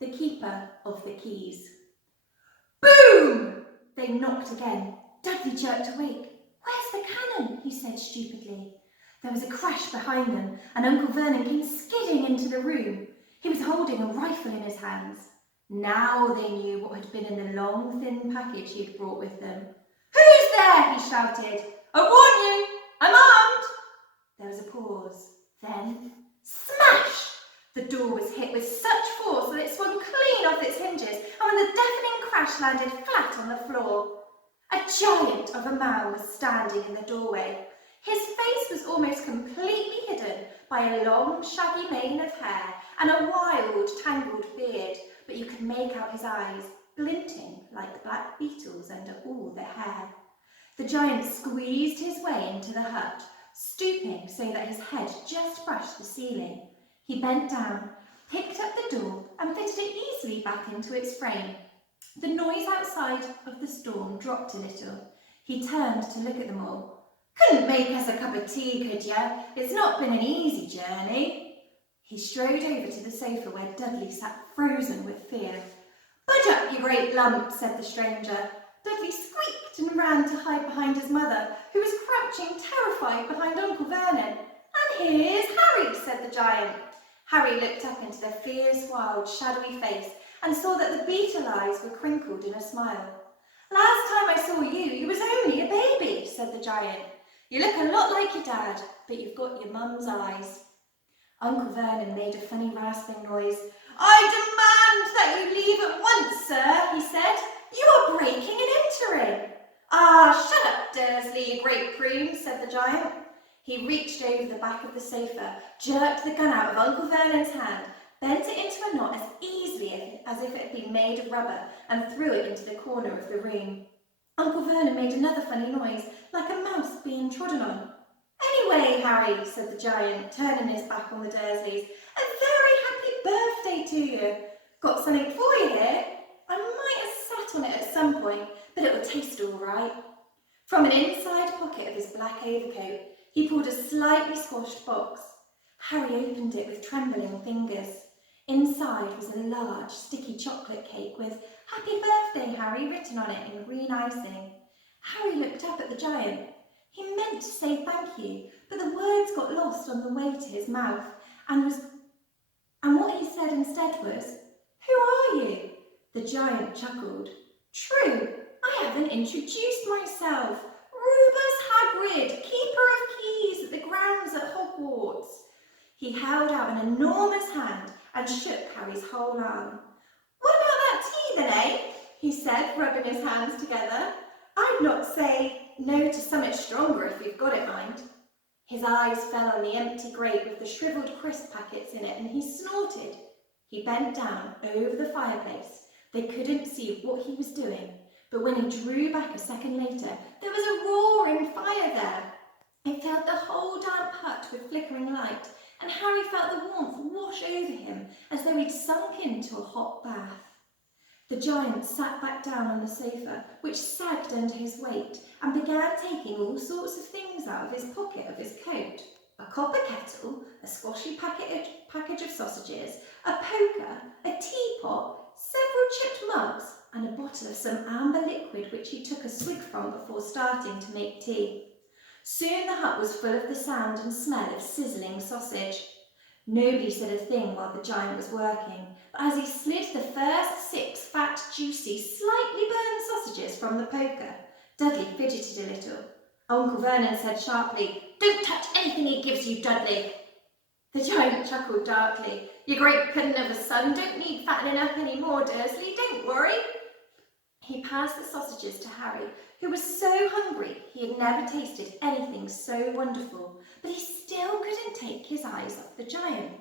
the keeper of the keys. Boom! They knocked again. Dudley jerked awake. Where's the cannon? He said stupidly. There was a crash behind them, and Uncle Vernon came skidding into the room. He was holding a rifle in his hands. Now they knew what had been in the long, thin package he had brought with them. Who's there? He shouted. I warn you, I'm armed. There was a pause. Then, smash! The door was hit with such force that it swung clean off its hinges, and when the deafening crash landed flat on the floor, a giant of a man was standing in the doorway. His face was almost completely hidden by a long, shaggy mane of hair and a wild, tangled beard, but you could make out his eyes, glinting like black beetles under all the hair. The giant squeezed his way into the hut, stooping so that his head just brushed the ceiling. He bent down, picked up the door and fitted it easily back into its frame. The noise outside of the storm dropped a little. He turned to look at them all. Couldn't make us a cup of tea, could ya? It's not been an easy journey. He strode over to the sofa where Dudley sat frozen with fear. Budge up, you great lump, said the stranger. Dudley squeaked and ran to hide behind his mother, who was crouching terrified behind Uncle Vernon. And here's Harry, said the giant. Harry looked up into the fierce, wild, shadowy face and saw that the beetle eyes were crinkled in a smile. Last time I saw you, you was only a baby, said the giant. You look a lot like your dad, but you've got your mum's eyes. Uncle Vernon made a funny rasping noise. I demand that you leave at once, sir, he said. You are breaking and entering. Ah, shut up, Dursley, you great prune, said the giant. He reached over the back of the sofa, jerked the gun out of Uncle Vernon's hand, bent it into a knot as easily as if it had been made of rubber, and threw it into the corner of the room. Uncle Vernon made another funny noise, like a mouse being trodden on. Anyway, Harry, said the giant, turning his back on the Dursleys, a very happy birthday to you. Got something for you here. I might have sat on it at some point, but it will taste all right. From an inside pocket of his black overcoat, he pulled a slightly squashed box. Harry opened it with trembling fingers. Inside was a large, sticky chocolate cake with "Happy Birthday, Harry" written on it in green icing. Harry looked up at the giant. He meant to say thank you, but the words got lost on the way to his mouth, and what he said instead was, "Who are you?" The giant chuckled. "True, I haven't introduced myself. Rubus Hagrid, keeper of keys at the grounds at Hogwarts." He held out an enormous hand and shook Harry's whole arm. "What about that tea then, eh?" he said, rubbing his hands together. "I'd not say no to something stronger if you've got it, mind." His eyes fell on the empty grate with the shrivelled crisp packets in it, and he snorted. He bent down over the fireplace. They couldn't see what he was doing, but when he drew back a second later, there was a roaring fire there. It filled the whole damp hut with flickering light, and Harry felt the warmth wash over him as though he'd sunk into a hot bath. The giant sat back down on the sofa, which sagged under his weight, and began taking all sorts of things out of his pocket of his coat. A copper kettle, a squashy package of sausages, a poker, a teapot, several chipped mugs, and a bottle of some amber liquid which he took a swig from before starting to make tea. Soon the hut was full of the sound and smell of sizzling sausage. Nobody said a thing while the giant was working, but as he slid the first 6 fat, juicy, slightly burned sausages from the poker, Dudley fidgeted a little. Uncle Vernon said sharply, "Don't touch anything he gives you, Dudley." The giant chuckled darkly. "Your great puddin' of a son don't need fattening up any more, Dursley, don't worry." He passed the sausages to Harry, who was so hungry he had never tasted anything so wonderful, but he still couldn't take his eyes off the giant.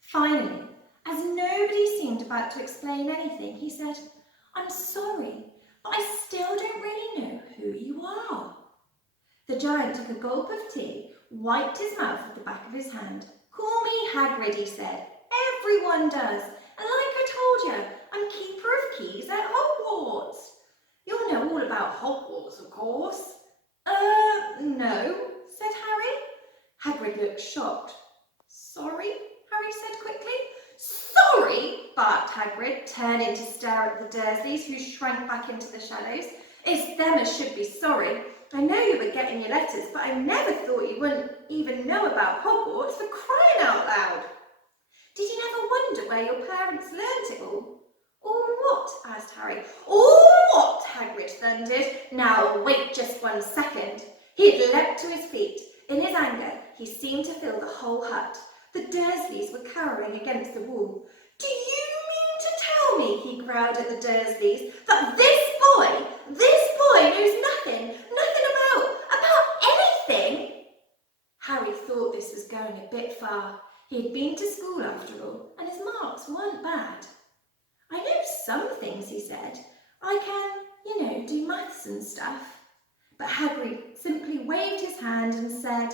Finally, as nobody seemed about to explain anything, he said, "I'm sorry, but I still don't really know who you are." The giant took a gulp of tea, wiped his mouth with the back of his hand. "Call me Hagrid," he said. "Everyone does, and like I told you, I'm keeper of keys at Hogwarts. You'll know all about Hogwarts, of course." No, said Harry. Hagrid looked shocked. "Sorry?" Harry said quickly. "Sorry, but Hagrid, turning to stare at the Dursleys, who shrank back into the shadows. "It's them as should be sorry. I know you were getting your letters, but I never thought you wouldn't even know about Hogwarts, for crying out loud. Did you never wonder where your parents learnt it all?" "All what?" asked Harry. "All what?" Hagrid thundered. "Now wait just 1 second. He had leapt to his feet. In his anger, he seemed to fill the whole hut. The Dursleys were cowering against the wall. "Do you mean to tell me," he growled at the Dursleys, "that this boy knows nothing about anything?" Harry thought this was going a bit far. He had been to school after all, and his marks weren't bad. "I know some things," he said. "I can, do maths and stuff." But Hagrid simply waved his hand and said,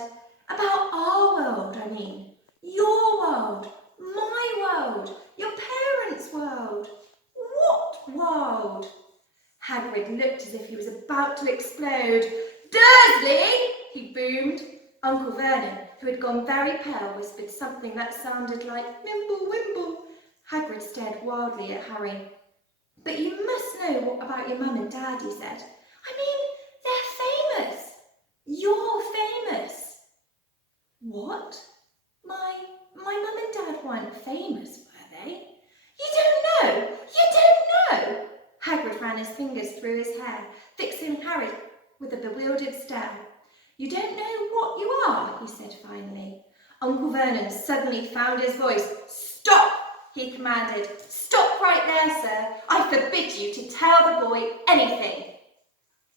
"About our world, I mean. Your world, my world, your parents' world." "What world?" Hagrid looked as if he was about to explode. "Dursley!" he boomed. Uncle Vernon, who had gone very pale, whispered something that sounded like "Mimble Wimble." Hagrid stared wildly at Harry. "But you must know about your mum and dad," he said. "I mean, they're famous. You're famous." "What? My mum and dad weren't famous, were they?" You don't know! Hagrid ran his fingers through his hair, fixing Harry with a bewildered stare. "You don't know what you are," he said finally. Uncle Vernon suddenly found his voice. "Stop!" he commanded. "Stop right there, sir. I forbid you to tell the boy anything."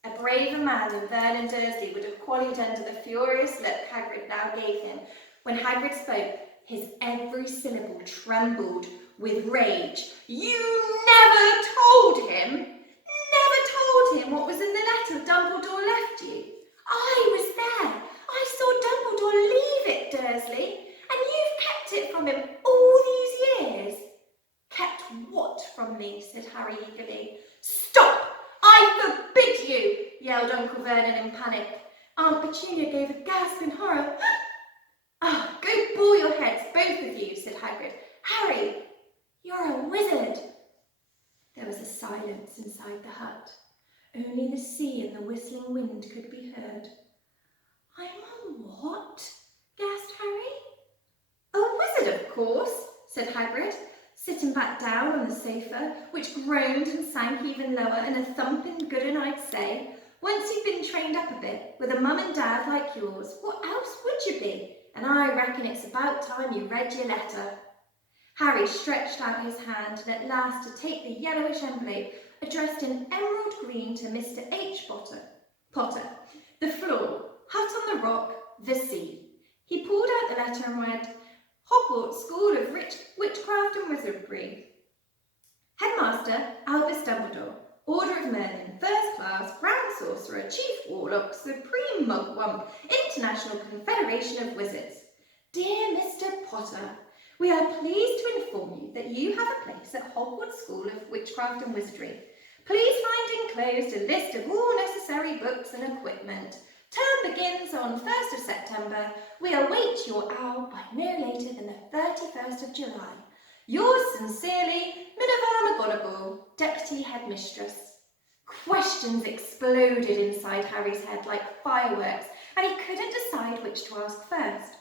A braver man than Vernon Dursley would have qualied under the furious look Hagrid now gave him. When Hagrid spoke, his every syllable trembled with rage. "You never told him what was in the letter Dumbledore left you?" "I was there. I saw Dumbledore leave it, Dursley. And you've kept it from him all these years." "Kept what from me?" said Harry eagerly. "Stop! I forbid you!" yelled Uncle Vernon in panic. Aunt Petunia gave a gasp in horror. "Ah, go bore your heads, both of you," said Hagrid. "Harry, you're a wizard." There was a silence inside the hut. Only the sea and the whistling wind could be heard. "I'm a what?" gasped Harry. "A wizard, of course," said Hagrid, sitting back down on the sofa, which groaned and sank even lower, and a thumping good 'un, I'd say. "Once you've been trained up a bit, with a mum and dad like yours, what else would you be? And I reckon it's about time you read your letter." Harry stretched out his hand and at last to take the yellowish envelope addressed in emerald green to Mr. H. Potter. The floor, hut on the rock, the sea. He pulled out the letter and read, "Hogwarts School of Witchcraft and Wizardry. Headmaster Albus Dumbledore. Order of Merlin, First Class, Grand Sorcerer, Chief Warlock, Supreme Mugwump, International Confederation of Wizards. Dear Mr. Potter, we are pleased to inform you that you have a place at Hogwarts School of Witchcraft and Wizardry. Please find enclosed a list of all necessary books and equipment. Term begins on 1st of September. We await your owl by no later than the 31st of July. Yours sincerely, Minerva McGonagall, Deputy Headmistress." Questions exploded inside Harry's head like fireworks, and he couldn't decide which to ask first.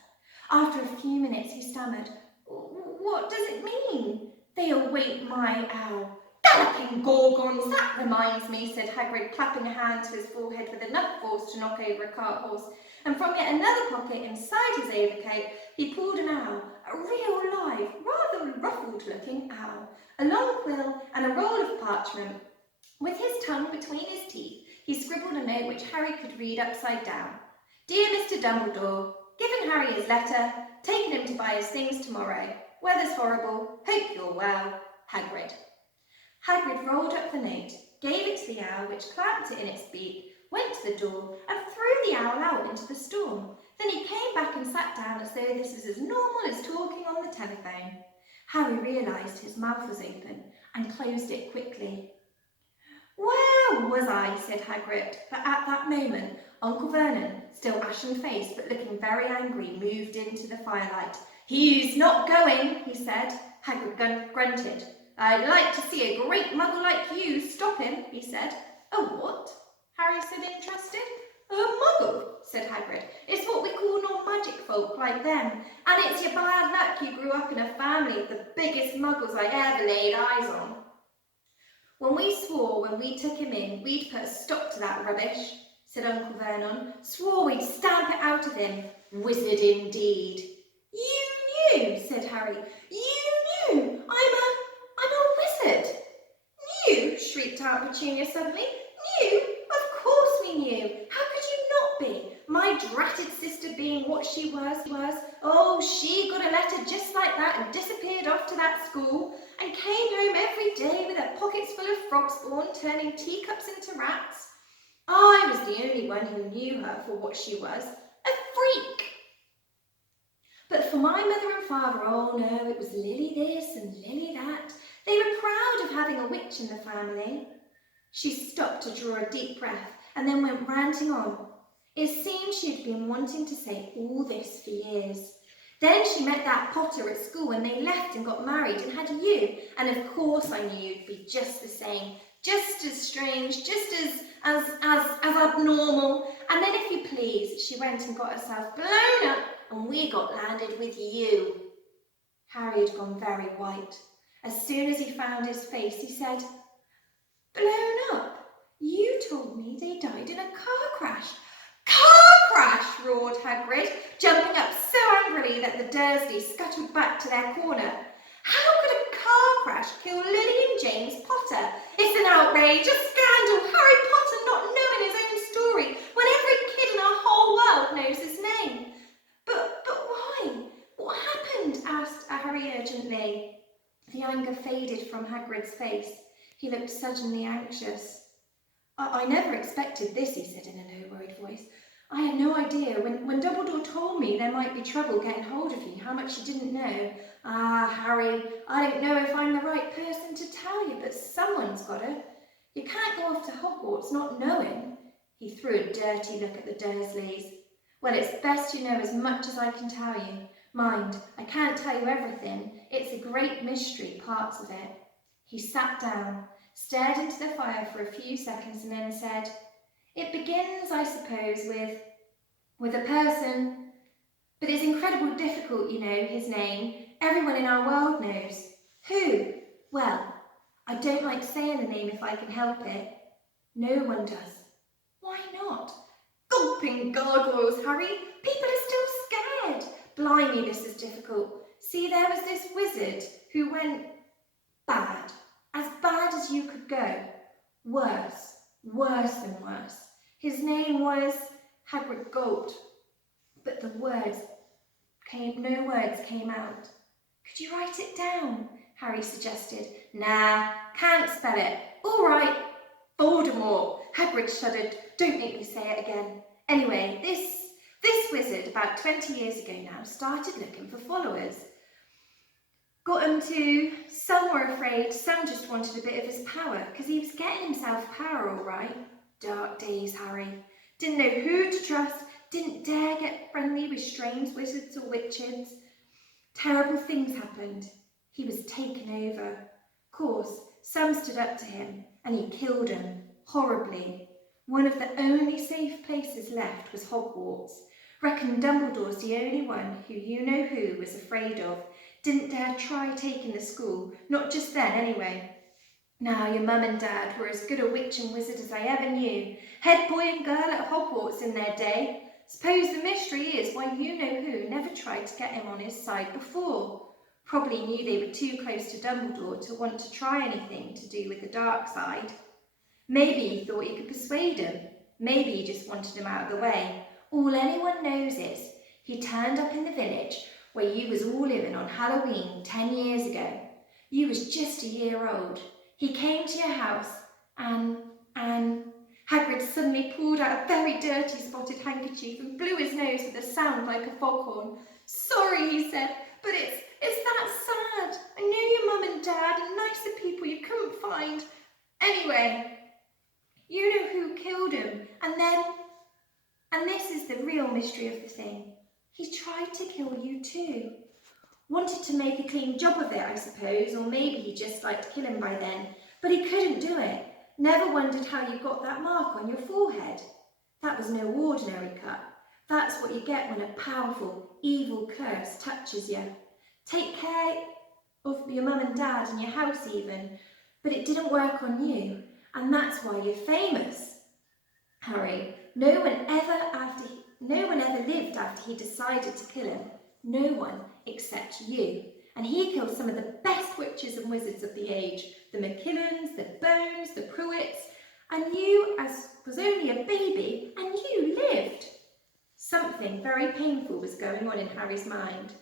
After a few minutes he stammered, "What does it mean? They await my owl." "Galloping gorgons, that reminds me," said Hagrid, clapping a hand to his forehead with enough force to knock over a cart horse, and from yet another pocket inside his overcoat he pulled an owl, a real live, rather ruffled-looking owl, a long quill and a roll of parchment. With his tongue between his teeth, he scribbled a note which Harry could read upside down. "Dear Mr. Dumbledore, given Harry his letter, taken him to buy his things tomorrow. Weather's horrible, hope you're well, Hagrid." Hagrid rolled up the note, gave it to the owl, which clamped it in its beak, went to the door and threw the owl out into the storm. Then he came back and sat down as though this was as normal as talking on the telephone. Harry realised his mouth was open and closed it quickly. "Where was I?" said Hagrid, but at that moment Uncle Vernon, still ashen-faced but looking very angry, moved into the firelight. "He's not going," he said. Hagrid grunted. "I'd like to see a great muggle like you stop him," he said. "A what?" Harry said, interested. "A muggle," said Hagrid. "It's what we call non-magic folk like them. And it's your bad luck you grew up in a family of the biggest muggles I ever laid eyes on." "When we swore when we took him in we'd put a stop to that rubbish," said Uncle Vernon. "Swore we'd stamp it out of him. Wizard indeed." "You knew," said Harry. "You knew! I'm a wizard." "Knew?" shrieked Aunt Petunia suddenly. "Knew? Of course we knew. How could you not be? My dratted sister being what she was. Oh, she got a letter just like that and disappeared off to that school and came home every day with her pockets full of frog spawn, turning teacups into rats. I was the only one who knew her for what she was, a freak. But for my mother and father, oh no, it was Lily this and Lily that. They were proud of having a witch in the family." She stopped to draw a deep breath and then went ranting on. It seemed she had been wanting to say all this for years. Then she met that Potter at school and they left and got married and had you. And of course I knew you'd be just the same, just as strange, just as abnormal. And then if you please, she went and got herself blown up and we got landed with you." Harry had gone very white. As soon as he found his face, he said, "Blown up? You told me they died in a car crash." "Car crash!" roared Hagrid, jumping up so angrily that the Dursleys scuttled back to their corner. "How could a car crash kill Lily and James Potter? It's an outrage, a scandal, Harry Potter not knowing his own story when every kid in our whole world knows his name." But why? What happened?" asked Harry urgently. The anger faded from Hagrid's face. He looked suddenly anxious. I never expected this," he said in a low, worried voice. "I had no idea. When Dumbledore told me there might be trouble getting hold of you, how much you didn't know. Ah, Harry, I don't know if I'm the right person to tell you, but someone's got to. You can't go off to Hogwarts not knowing." He threw a dirty look at the Dursleys. "Well, it's best you know as much as I can tell you. Mind, I can't tell you everything. It's a great mystery, parts of it." He sat down, stared into the fire for a few seconds and then said, "It begins, I suppose, with a person, but it's incredibly difficult, you know, his name. Everyone in our world knows." "Who?" "Well, I don't like saying the name if I can help it." "No one does." "Why not?" "Gulping gargoyles, Harry. People are still scared. Blimey, this is difficult. See, there was this wizard who went bad. As bad as you could go. Worse than worse. His name was..." Hagrid gulped, but no words came out. "Could you write it down?" Harry suggested. "Nah, can't spell it." "All right, Voldemort." Hagrid shuddered. "Don't make me say it again. Anyway, this wizard, about 20 years ago now, started looking for followers. Got them too. Some were afraid, some just wanted a bit of his power, because he was getting himself power all right. Dark days, Harry. Didn't know who to trust, didn't dare get friendly with strange wizards or witches. Terrible things happened. He was taken over. Of course, some stood up to him, and he killed them, horribly. One of the only safe places left was Hogwarts. Reckon Dumbledore's the only one who you-know-who was afraid of. Didn't dare try taking the school, not just then anyway. Now your mum and dad were as good a witch and wizard as I ever knew. Head boy and girl at Hogwarts in their day. Suppose the mystery is why you-know-who never tried to get him on his side before. Probably knew they were too close to Dumbledore to want to try anything to do with the dark side. Maybe he thought he could persuade him. Maybe he just wanted him out of the way. All anyone knows is he turned up in the village where you was all living on Halloween 10 years ago. You was just a year old. He came to your house and Hagrid suddenly pulled out a very dirty spotted handkerchief and blew his nose with a sound like a foghorn. "Sorry," he said, "but it's that sad. I knew your mum and dad and nicer people you couldn't find. Anyway, you know who killed him, and this is the real mystery of the thing. He tried to kill you too." Wanted to make a clean job of it, I suppose, or maybe he just liked to kill him by then. But he couldn't do it. Never wondered how you got that mark on your forehead. That was no ordinary cut. That's what you get when a powerful, evil curse touches you. Take care of your mum and dad and your house even, but it didn't work on you, and that's why you're famous. Harry, no one ever lived after he decided to kill him. No one except you. And he killed some of the best witches and wizards of the age, the Mackinnons, the Bones, the Pruitts, and you was only a baby, and you lived. Something very painful was going on in Harry's mind.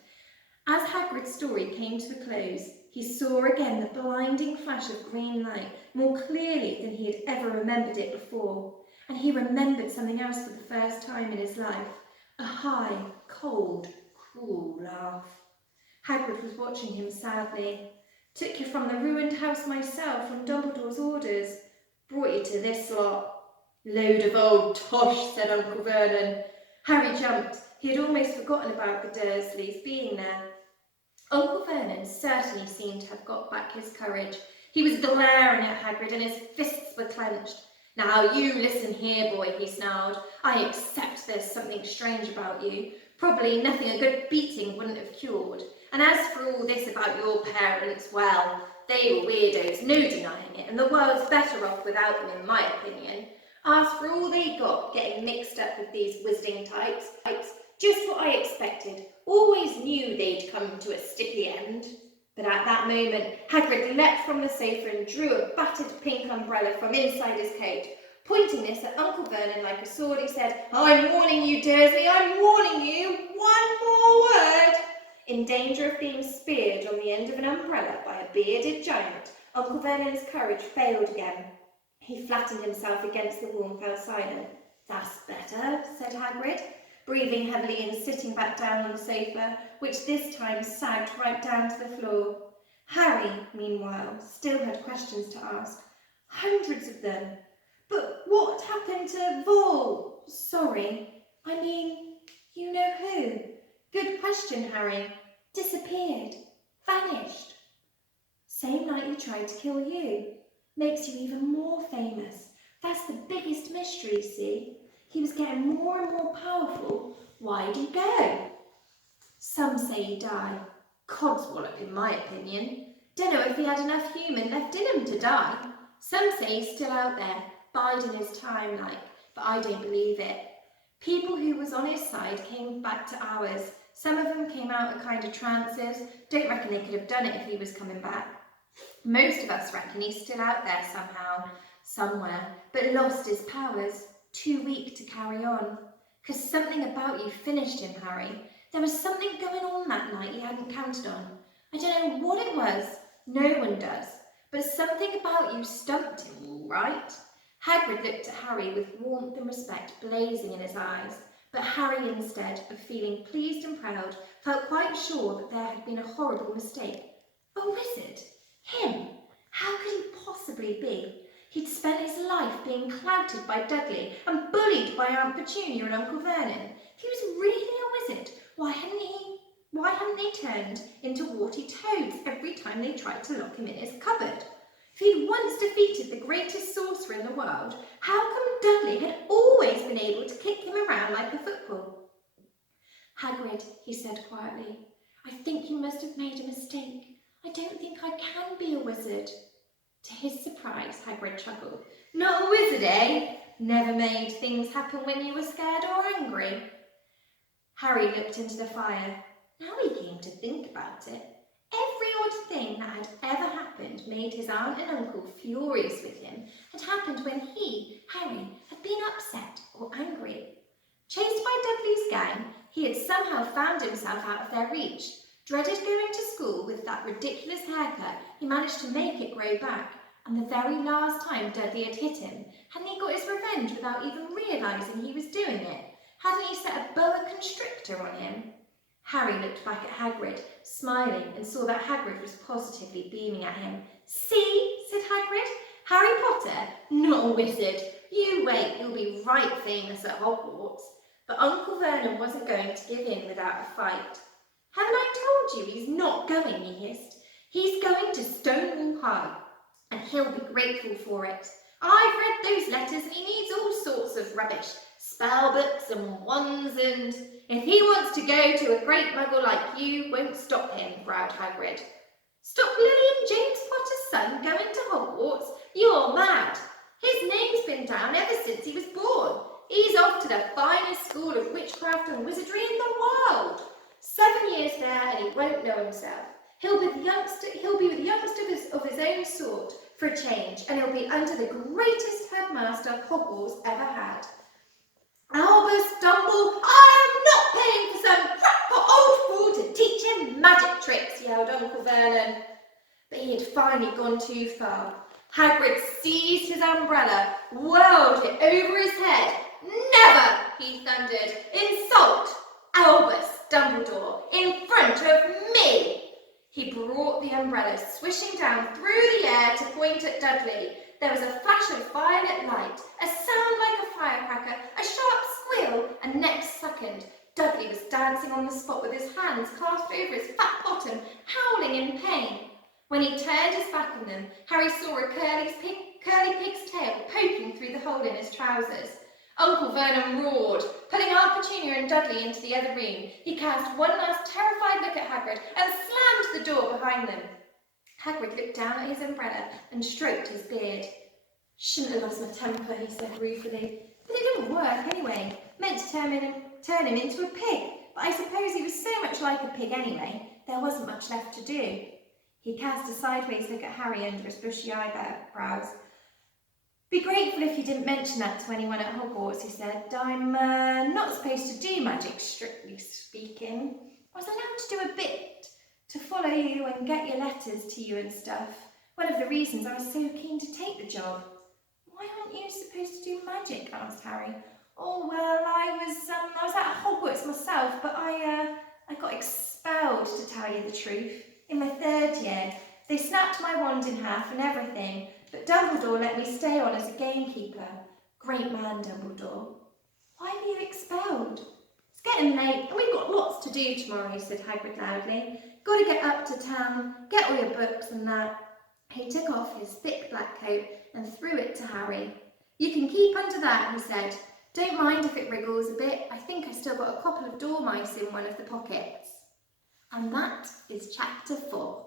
As Hagrid's story came to a close, he saw again the blinding flash of green light more clearly than he had ever remembered it before. And he remembered something else for the first time in his life, a high, cold, cruel laugh. Hagrid was watching him sadly. Took you from the ruined house myself from Dumbledore's orders. Brought you to this lot. Load of old tosh, said Uncle Vernon. Harry jumped. He had almost forgotten about the Dursleys being there. Uncle Vernon certainly seemed to have got back his courage. He was glaring at Hagrid and his fists were clenched. Now you listen here, boy, he snarled. I accept there's something strange about you. Probably nothing a good beating wouldn't have cured. And as for all this about your parents, well, they were weirdos, no denying it, and the world's better off without them, in my opinion. As for all they got, getting mixed up with these wizarding types, just what I expected. Always knew they'd come to a sticky end. But at that moment, Hagrid leapt from the sofa and drew a battered pink umbrella from inside his coat. Pointing this at Uncle Vernon like a sword, he said, I'm warning you, Dursley, I'm warning you. One more word. In danger of being speared on the end of an umbrella by a bearded giant, Uncle Vernon's courage failed again. He flattened himself against the wall and fell silent. That's better, said Hagrid, breathing heavily and sitting back down on the sofa, which this time sagged right down to the floor. Harry, meanwhile, still had questions to ask. Hundreds of them. But what happened to Sorry, I mean, you know who? Good question, Harry. Disappeared. Vanished. Same night he tried to kill you. Makes you even more famous. That's the biggest mystery, see? He was getting more and more powerful. Why'd he go? Some say he died. Codswallop, in my opinion. Dunno if he had enough human left in him to die. Some say he's still out there, biding his time like, but I don't believe it. People who was on his side came back to ours. Some of them came out of kind of trances. Don't reckon they could have done it if he was coming back. Most of us reckon he's still out there somehow, somewhere, but lost his powers, too weak to carry on. 'Cause something about you finished him, Harry. There was something going on that night you hadn't counted on. I don't know what it was, no one does, but something about you stumped him, all right. Hagrid looked at Harry with warmth and respect blazing in his eyes, but Harry, instead of feeling pleased and proud, felt quite sure that there had been a horrible mistake. A wizard? Him? How could he possibly be? He'd spent his life being clouted by Dudley and bullied by Aunt Petunia and Uncle Vernon. If he was really a wizard, why hadn't they turned into warty toads every time they tried to lock him in his cupboard? If he'd once defeated the greatest sorcerer in the world, how come Dudley had always been able to kick him around like a football? Hagrid, he said quietly, I think you must have made a mistake. I don't think I can be a wizard. To his surprise, Hagrid chuckled. Not a wizard, eh? Never made things happen when you were scared or angry? Harry looked into the fire. Now he came to think about it. Every odd thing that had ever happened made his aunt and uncle furious with him had happened when he, Harry, had been upset or angry. Chased by Dudley's gang, he had somehow found himself out of their reach. Dreaded going to school with that ridiculous haircut, he managed to make it grow back, and the very last time Dudley had hit him, hadn't he got his revenge without even realising he was doing it? Hadn't he set a boa constrictor on him? Harry looked back at Hagrid, smiling, and saw that Hagrid was positively beaming at him. See, said Hagrid, Harry Potter, not a wizard. You wait, you'll be right famous at Hogwarts. But Uncle Vernon wasn't going to give in without a fight. Haven't I told you he's not going, he hissed. He's going to Stonewall High, and he'll be grateful for it. I've read those letters and he needs all sorts of rubbish, spell books and wands, and if he wants to go to a great muggle like you, won't stop him, growled Hagrid. Stop Lily and James Potter's son going to Hogwarts? You're mad. His name's been down ever since he was born. He's off to the finest school of witchcraft and wizardry in the world. 7 years there and he won't know himself. He'll be with youngsters of his own sort for a change, and he'll be under the greatest headmaster Hogwarts ever had. Albus Dumble, I am not paying for some crackpot old fool to teach him magic tricks, yelled Uncle Vernon. But he had finally gone too far. Hagrid seized his umbrella, whirled it over his head. Never, he thundered, insult Albus Dumbledore in front of me. He brought the umbrella swishing down through the air to point at Dudley. There was a flash of violet light, a sound like a firecracker, a sharp squeal, and next second, Dudley was dancing on the spot with his hands clasped over his fat bottom, howling in pain. When he turned his back on them, Harry saw a curly pig's tail poking through the hole in his trousers. Uncle Vernon roared, pulling Aunt Petunia and Dudley into the other room. He cast one last terrified look at Hagrid and slammed the door behind them. Hagrid looked down at his umbrella and stroked his beard. Shouldn't have lost my temper, he said ruefully. But it didn't work anyway. Meant to turn him into a pig, but I suppose he was so much like a pig anyway, there wasn't much left to do. He cast a sideways look at Harry under his bushy eyebrows. Be grateful if you didn't mention that to anyone at Hogwarts, he said. I'm not supposed to do magic, strictly speaking. I was allowed to do a bit to follow you and get your letters to you and stuff. One of the reasons I was so keen to take the job. Why aren't you supposed to do magic? Asked Harry. Oh, well, I was at Hogwarts myself, but I got expelled, to tell you the truth, in my 3rd year. They snapped my wand in half and everything, but Dumbledore let me stay on as a gamekeeper. Great man, Dumbledore. Why were you expelled? It's getting late and we've got lots to do tomorrow, said Hagrid loudly. Got to get up to town, get all your books and that. He took off his thick black coat and threw it to Harry. You can keep under that, he said. Don't mind if it wriggles a bit. I think I've still got a couple of dormice in one of the pockets. And that is chapter 4.